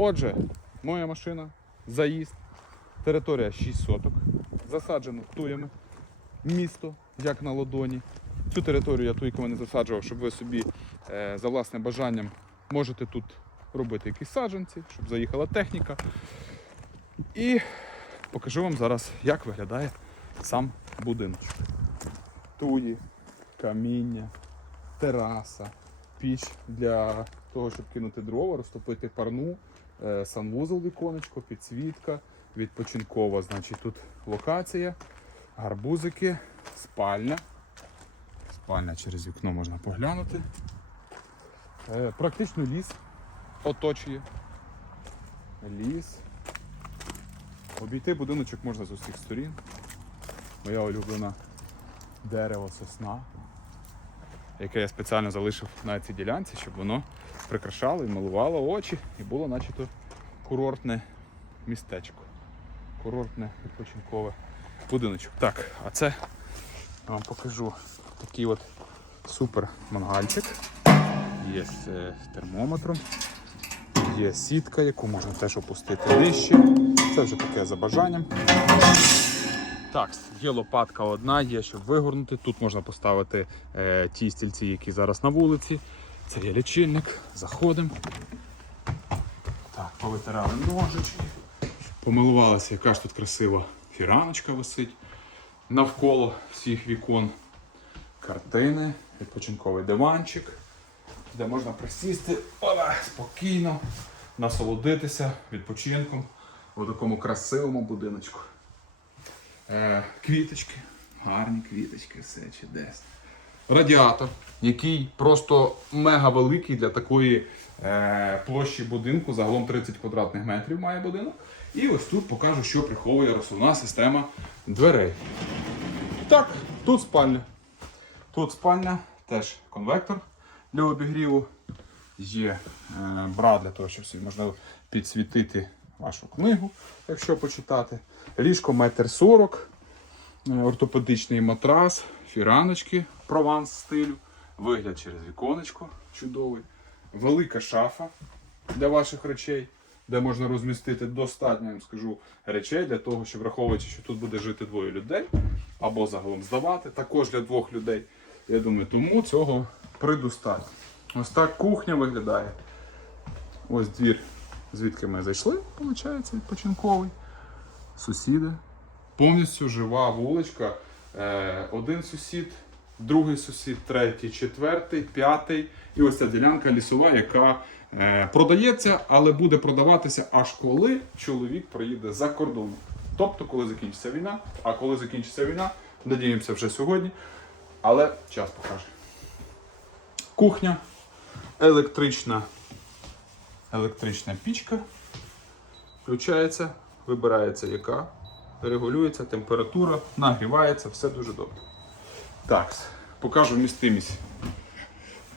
Отже, моя машина, заїзд, територія 6 соток, засаджено туями, місто, як на ладоні. Цю територію я туйками не засаджував, щоб ви собі е, за власним бажанням можете тут робити якісь саджанці, щоб заїхала техніка. І покажу вам зараз, як виглядає сам будинок. Туї, каміння, тераса, піч для того, щоб кинути дрова, розтопити парну, санвузол віконечко, підсвітка, відпочинкова, значить тут локація, гарбузики, спальня. Спальня через вікно можна поглянути. Е, Практично ліс оточує. Ліс. Обійти будиночок можна з усіх сторін. Моя улюблена дерево сосна, яке я спеціально залишив на цій ділянці, щоб воно прикрашало і малувало очі і було начебто курортне містечко. Курортне відпочинкове будиночок. Так, а це я вам покажу такий от супер мангальчик. Є з е, термометром. Є сітка, яку можна теж опустити нижче. Це вже таке за бажанням. Так, є лопатка одна, є щоб вигорнути. Тут можна поставити е, ті стільці, які зараз на вулиці. Це є лічильник. Заходимо. Так, повитирали ножички. Помилувалися, яка ж тут красива фіраночка висить. Навколо всіх вікон картини, відпочинковий диванчик, де можна присісти ола, спокійно, насолодитися відпочинком у такому красивому будиночку. Е, квіточки, гарні квіточки, все чудесно. Радіатор, який просто мега великий для такої е, площі будинку, загалом 30 квадратних метрів має будинок. І ось тут покажу, що приховує розсувна система дверей. Так, тут спальня. Тут спальня, теж конвектор для обігріву. Є е, бра для того, щоб можна підсвітити вашу книгу, якщо почитати. Ліжко метр сорок, е, ортопедичний матрас, фіраночки прованс стилю, вигляд через віконечко чудовий, велика шафа для ваших речей, де можна розмістити достатньо, скажу, речей для того, щоб враховуючи, що тут буде жити двоє людей, або загалом здавати, також для двох людей. Я думаю, тому цього придостатньо. Ось так кухня виглядає. Ось двір, звідки ми зайшли, виходить, відпочинковий. Сусіди. Повністю жива вуличка. Е, один сусід, другий сусід, третій, четвертий, п'ятий. І ось ця ділянка лісова, яка е, продається, але буде продаватися аж коли чоловік приїде за кордон. Тобто, коли закінчиться війна. А коли закінчиться війна, надіємося вже сьогодні. Але час покаже. Кухня, електрична, електрична пічка. Включається, вибирається яка, регулюється температура, нагрівається, все дуже добре. Так, покажу вмістимість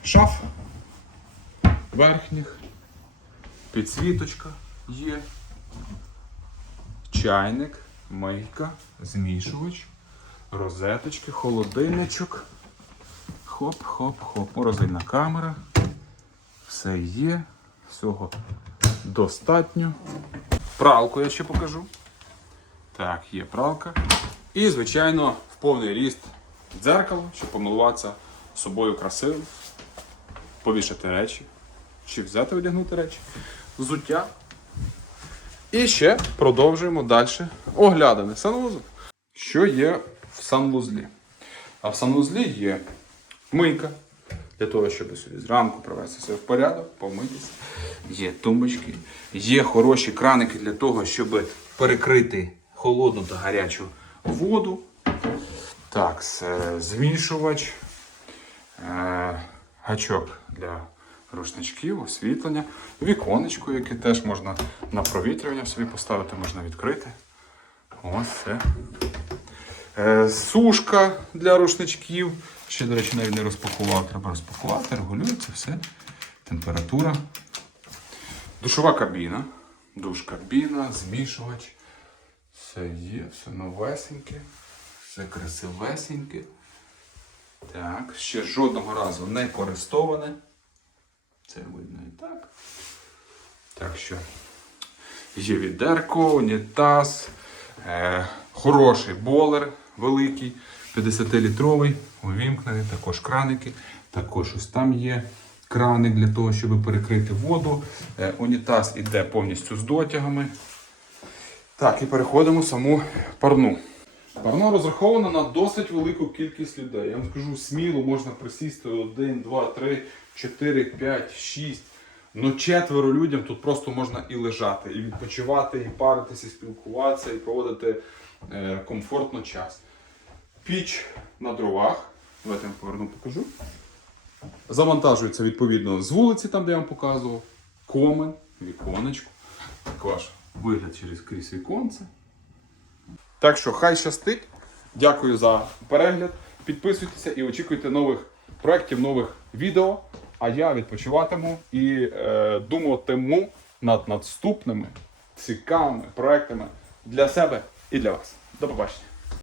шаф верхніх, підсвіточка є, чайник, мийка, змішувач, розеточки, холодильничок. Хоп-хоп-хоп. Морозильна камера. Все є. Всього достатньо. Пралку я ще покажу. Так, є пралка. І, звичайно, в повний ріст дзеркало, щоб помилуватися собою красивим, повішати речі, чи взяти одягнути речі, взуття. І ще продовжуємо далі оглядане санвузол. Що є в санвузлі? А в санвузлі є мийка для того, щоб собі зранку привести себе в порядок, помитися. Є тумбочки, є хороші краники для того, щоб перекрити холодну та гарячу воду. Так, змішувач, е, гачок для рушничків, освітлення, віконечко, яке теж можна на провітрювання собі поставити, можна відкрити. Ось це. Е, Сушка для рушничків. Ще, до речі, навіть не розпакував. Треба розпакувати, регулюється все. Температура. Душова кабіна. Душ кабіна, змішувач. Все є, все новесеньке, все красивесеньке. Так, ще жодного разу не користоване. Це видно і так. Так що Є відерко, унітаз, е, хороший болер великий, 50-літровий, увімкнений, також краники. Також ось там є краник для того, щоб перекрити воду. Е, унітаз іде повністю з дотягами. Так, і переходимо в саму парну. Парно розраховано на досить велику кількість людей. Я вам скажу, сміло можна присісти 1, 2, 3, 4, 5, 6. Ну, четверо людям тут просто можна і лежати, і відпочивати, і паритися, і спілкуватися, і проводити е, комфортно час. Піч на дровах. Давайте я вам поверну покажу. Завантажується відповідно з вулиці, там, де я вам показував. Комен, віконечко. Також вигляд через крізь віконце. Так що хай щастить. Дякую за перегляд. Підписуйтеся і очікуйте нових проєктів, нових відео. А я відпочиватиму і е, думатиму над наступними цікавими проектами для себе і для вас. До побачення.